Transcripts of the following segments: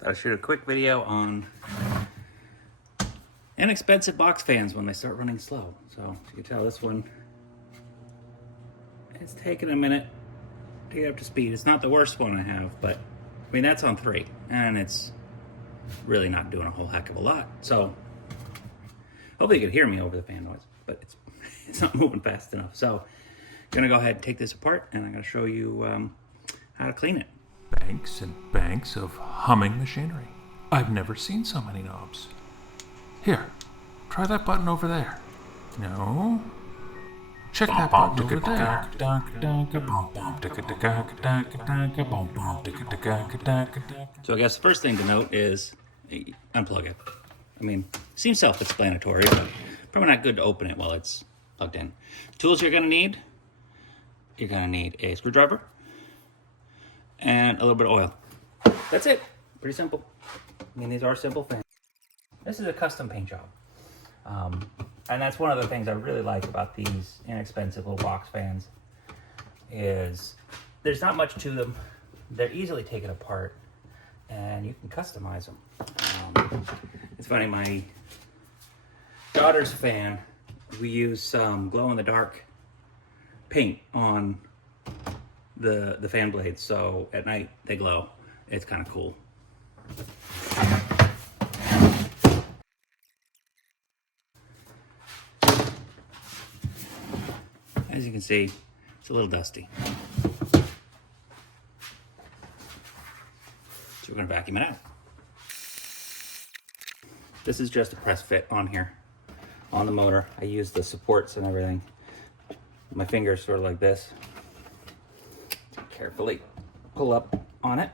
Thought I'd shoot a quick video on inexpensive box fans when they start running slow. So as you can tell, this one, it's taking a minute to get up to speed. It's not the worst one I have, but I mean, that's on 3, and it's really not doing a whole heck of a lot. So hopefully you can hear me over the fan noise, but it's not moving fast enough. So I'm gonna go ahead and take this apart, and I'm gonna show you how to clean it. Banks and banks of humming machinery. I've never seen so many knobs. Here, try that button over there. No. Check that button over there. So I guess the first thing to note is unplug it. I mean, seems self-explanatory, but probably not good to open it while it's plugged in. Tools you're gonna need a screwdriver and a little bit of oil. That's it. Pretty simple. I mean, these are simple things. This is a custom paint job. And that's one of the things I really like about these inexpensive little box fans is there's not much to them. They're easily taken apart and you can customize them. It's funny, my daughter's fan, we use some glow-in-the-dark paint on the fan blades, so at night they glow. It's kind of cool. As you can see, it's a little dusty. So we're gonna vacuum it out. This is just a press fit on here, on the motor. I use the supports and everything. My fingers sort of like this. Carefully pull up on it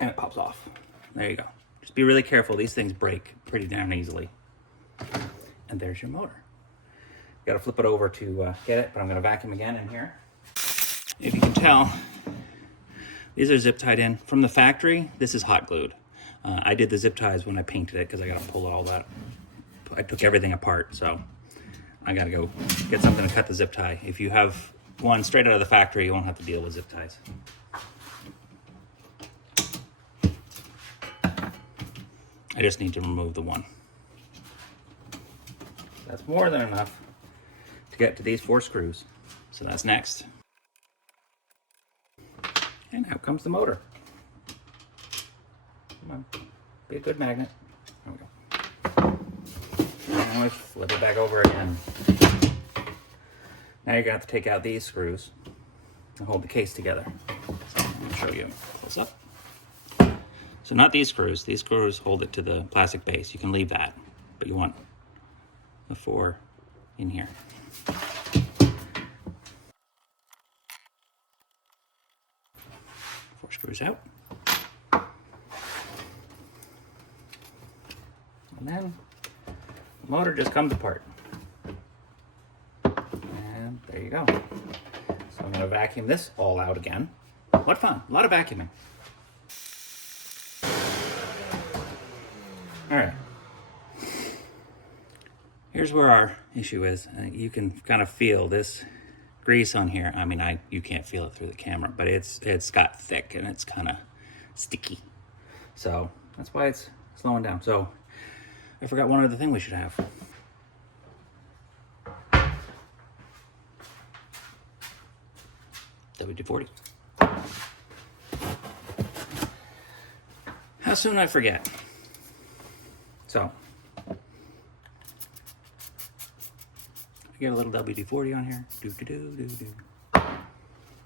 and it pops off. There you go. Just be really careful. These things break pretty damn easily. And there's your motor. Got to flip it over to get it, but I'm going to vacuum again in here. If you can tell, these are zip tied in. From the factory, this is hot glued. I did the zip ties when I painted it because I got to pull all that. I took everything apart, so I got to go get something to cut the zip tie. If you have one straight out of the factory, you won't have to deal with zip ties. I just need to remove the one. That's more than enough to get to these 4 screws. So that's next. And out comes the motor. Come on, be a good magnet. There we go. Now let's flip it back over again. Now you're gonna have to take out these screws and hold the case together. So I'm gonna show you close up. So not these screws. These screws hold it to the plastic base. You can leave that, but you want the 4 in here. 4 screws out. And then the motor just comes apart. And there you go. So I'm gonna vacuum this all out again. What fun, a lot of vacuuming. All right. Here's where our issue is. You can kind of feel this grease on here. I mean, you can't feel it through the camera, but it's got thick and it's kind of sticky. So that's why it's slowing down. So I forgot one other thing we should have. WD-40. How soon I forget. So I get a little WD-40 on here.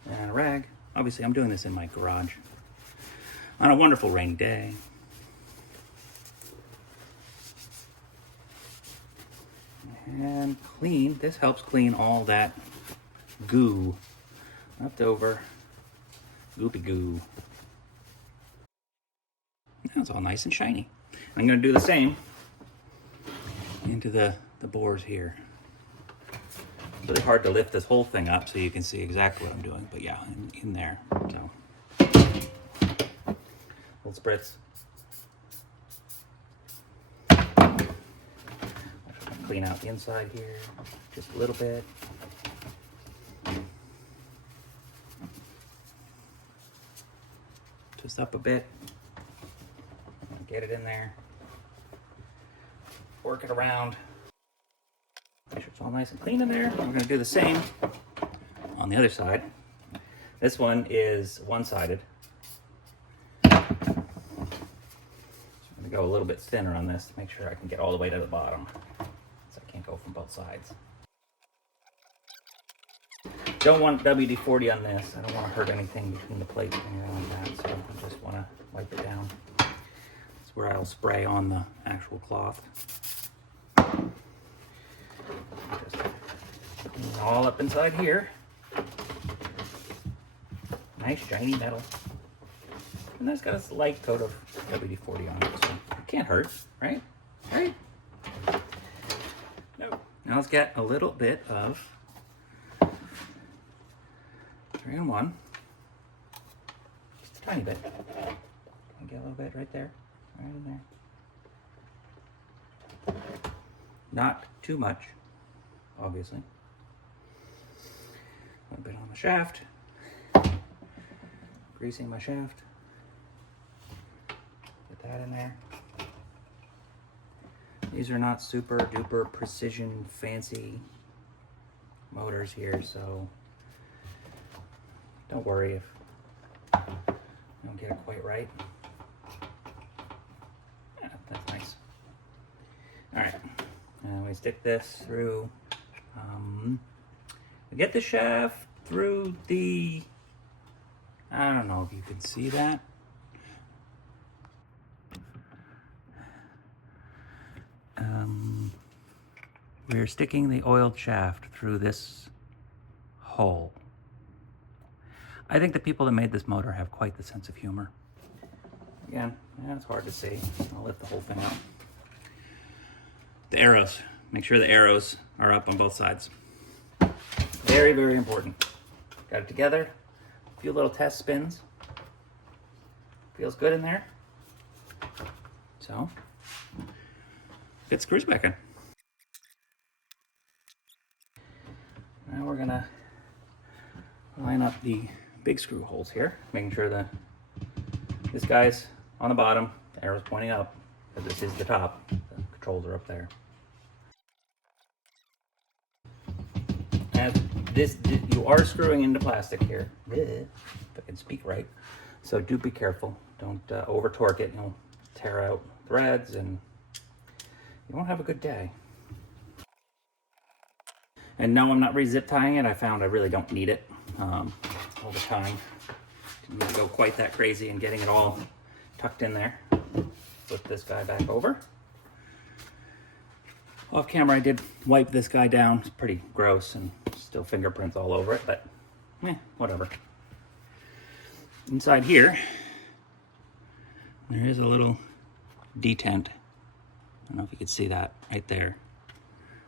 And a rag. Obviously, I'm doing this in my garage on a wonderful rainy day. And clean. This helps clean all that goo left over. Goopy goo. Now it's all nice and shiny. I'm going to do the same into the bores here. It's really hard to lift this whole thing up so you can see exactly what I'm doing, but yeah, in there. So, little spritz. Clean out the inside here, just a little bit. Twist up a bit. get it in there, work it around. Make sure it's all nice and clean in there. We're going to do the same on the other side. This one is one-sided. So I'm going to go a little bit thinner on this to make sure I can get all the way to the bottom. So I can't go from both sides. Don't want WD-40 on this. I don't want to hurt anything between the plates or anything like that, so I just want to wipe it down. That's where I'll spray on the actual cloth. Just clean it all up inside here. Nice shiny metal. And that's got a slight coat of WD-40 on it, so it can't hurt, right? Right? No. Now let's get a little bit of 3-in-1. Just a tiny bit. Can I get a little bit right there? Right in there. Not too much, obviously. A little bit on the shaft. Greasing my shaft. Get that in there. These are not super duper precision fancy motors here, so don't worry if you don't get it quite right. Yeah, that's nice. Alright, and we stick this through, we get the shaft through the, I don't know if you can see that. We're sticking the oiled shaft through this hole. I think the people that made this motor have quite the sense of humor. Again, yeah, it's hard to see. I'll lift the whole thing up. The arrows. Make sure the arrows are up on both sides. Very, very important. Got it together. A few little test spins. Feels good in there. So, get screws back in. Now we're gonna line up the big screw holes here, making sure that this guy's on the bottom, the arrow's pointing up, because this is the top. The controls are up there. And this, you are screwing into plastic here, if I can speak right. So do be careful. Don't over torque it. You'll tear out threads and you won't have a good day. And no, I'm not re-zip tying it. I found I really don't need it over time. Didn't need to go quite that crazy and getting it all tucked in there. Flip this guy back over. Off camera, I did wipe this guy down. It's pretty gross and still fingerprints all over it, but whatever. Inside here, there is a little detent. I don't know if you can see that right there.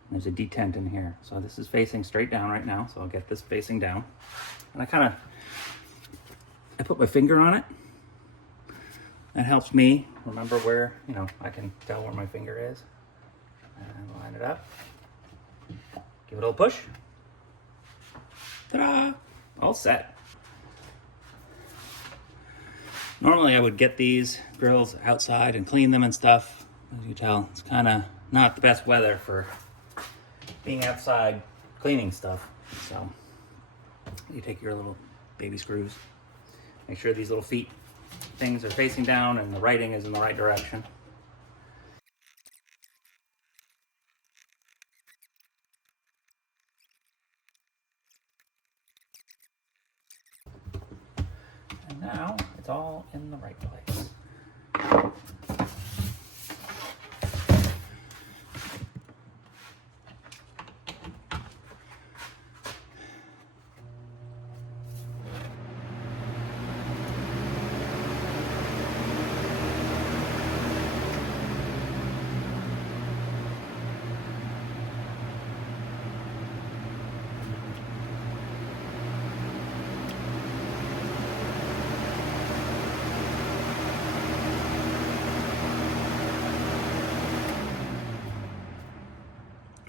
There's a detent in here. So this is facing straight down right now. So I'll get this facing down. And I put my finger on it. That helps me remember where, I can tell where my finger is. And line it up. Give it a little push. Ta-da! All set. Normally I would get these grills outside and clean them and stuff. As you tell, it's kind of not the best weather for being outside cleaning stuff. So you take your little baby screws, make sure these little feet things are facing down and the writing is in the right direction. And now it's all in the right place.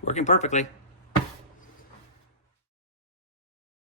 Working perfectly.